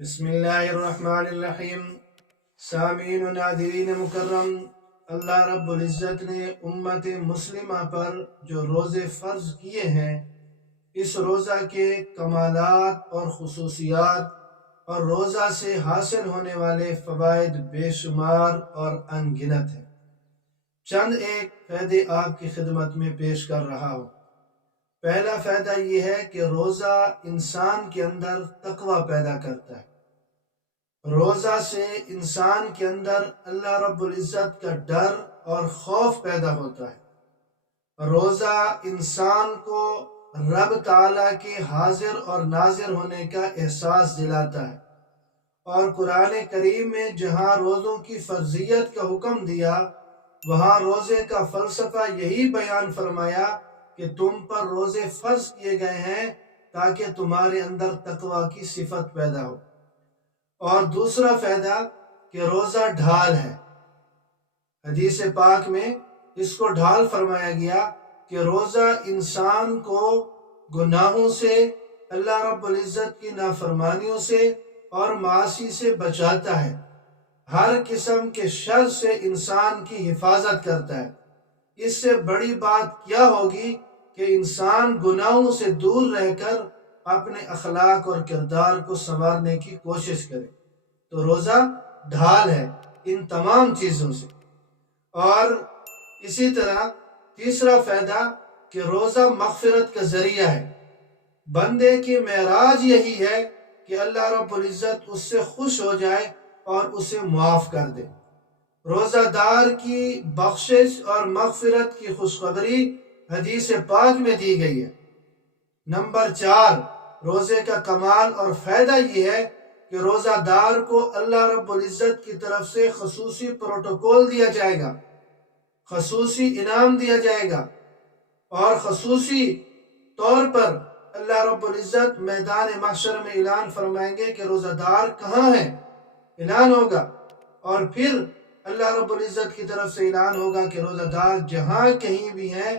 بسم اللہ الرحمن الرحیم۔ سامعین و ناظرین مکرم، اللہ رب العزت نے امت مسلمہ پر جو روزے فرض کیے ہیں، اس روزہ کے کمالات اور خصوصیات اور روزہ سے حاصل ہونے والے فوائد بے شمار اور ان گنت ہیں۔ چند ایک فائدے آپ کی خدمت میں پیش کر رہا ہوں۔ پہلا فائدہ یہ ہے کہ روزہ انسان کے اندر تقوی پیدا کرتا ہے۔ روزہ سے انسان کے اندر اللہ رب العزت کا ڈر اور خوف پیدا ہوتا ہے۔ روزہ انسان کو رب تعالیٰ کے حاضر اور ناظر ہونے کا احساس دلاتا ہے، اور قرآن کریم میں جہاں روزوں کی فرضیت کا حکم دیا، وہاں روزے کا فلسفہ یہی بیان فرمایا کہ تم پر روزے فرض کیے گئے ہیں تاکہ تمہارے اندر تقوی کی صفت پیدا ہو۔ اور دوسرا فائدہ کہ روزہ ڈھال ہے۔ حدیث پاک میں اس کو ڈھال فرمایا گیا کہ روزہ انسان کو گناہوں سے، اللہ رب العزت کی نافرمانیوں سے اور معاصی سے بچاتا ہے۔ ہر قسم کے شر سے انسان کی حفاظت کرتا ہے۔ اس سے بڑی بات کیا ہوگی کہ انسان گناہوں سے دور رہ کر اپنے اخلاق اور کردار کو سنوارنے کی کوشش کرے۔ تو روزہ ڈھال ہے ان تمام چیزوں سے۔ اور اسی طرح تیسرا فائدہ کہ روزہ مغفرت کا ذریعہ ہے۔ بندے کی معراج یہی ہے کہ اللہ رب العزت اس سے خوش ہو جائے اور اسے معاف کر دے۔ روزہ دار کی بخشش اور مغفرت کی خوشخبری حدیث پاک میں دی گئی ہے۔ نمبر 4، روزے کا کمال اور فائدہ یہ ہے کہ روزہ دار کو اللہ رب العزت کی طرف سے خصوصی پروٹوکول دیا جائے گا، خصوصی انعام دیا جائے گا، اور خصوصی طور پر اللہ رب العزت میدان محشر میں اعلان فرمائیں گے کہ روزہ دار کہاں ہے، اعلان ہوگا۔ اور پھر اللہ رب العزت کی طرف سے اعلان ہوگا کہ روزہ دار جہاں کہیں بھی ہیں،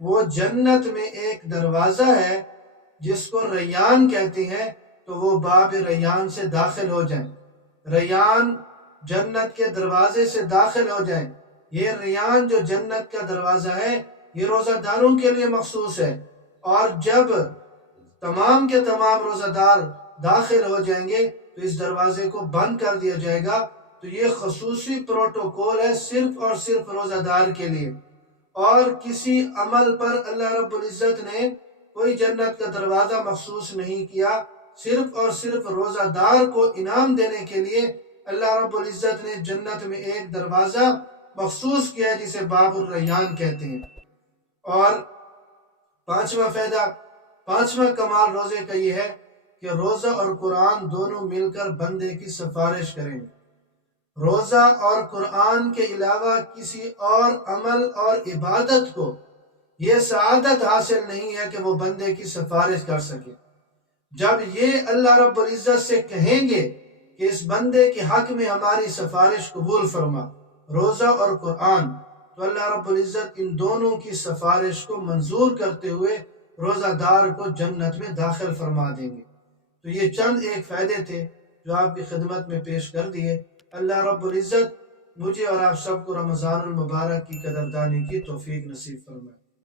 وہ جنت میں ایک دروازہ ہے جس کو ریان کہتے ہیں، تو وہ باب ریان سے داخل ہو جائیں۔ ریان جنت کے دروازے سے داخل ہو جائیں۔ یہ ریان جو جنت کا دروازہ ہے، یہ روزہ داروں کے لیے مخصوص ہے، اور جب تمام کے تمام روزہ دار داخل ہو جائیں گے تو اس دروازے کو بند کر دیا جائے گا۔ تو یہ خصوصی پروٹوکول ہے صرف اور صرف روزہ دار کے لیے، اور کسی عمل پر اللہ رب العزت نے کوئی جنت کا دروازہ مخصوص نہیں کیا۔ صرف اور صرف روزہ دار کو انعام دینے کے لیے اللہ رب العزت نے جنت میں ایک دروازہ مخصوص کیا جسے باب الریان کہتے ہیں۔ اور پانچواں کمال روزے کا یہ ہے کہ روزہ اور قرآن دونوں مل کر بندے کی سفارش کریں گے۔ روزہ اور قرآن کے علاوہ کسی اور عمل اور عبادت کو یہ سعادت حاصل نہیں ہے کہ وہ بندے کی سفارش کر سکے۔ جب یہ اللہ رب العزت سے کہیں گے کہ اس بندے کے حق میں ہماری سفارش قبول فرما، روزہ اور قرآن، تو اللہ رب العزت ان دونوں کی سفارش کو منظور کرتے ہوئے روزہ دار کو جنت میں داخل فرما دیں گے۔ تو یہ چند ایک فائدے تھے جو آپ کی خدمت میں پیش کر دیے۔ اللہ رب العزت مجھے اور آپ سب کو رمضان المبارک کی قدردانی کی توفیق نصیب فرمائے۔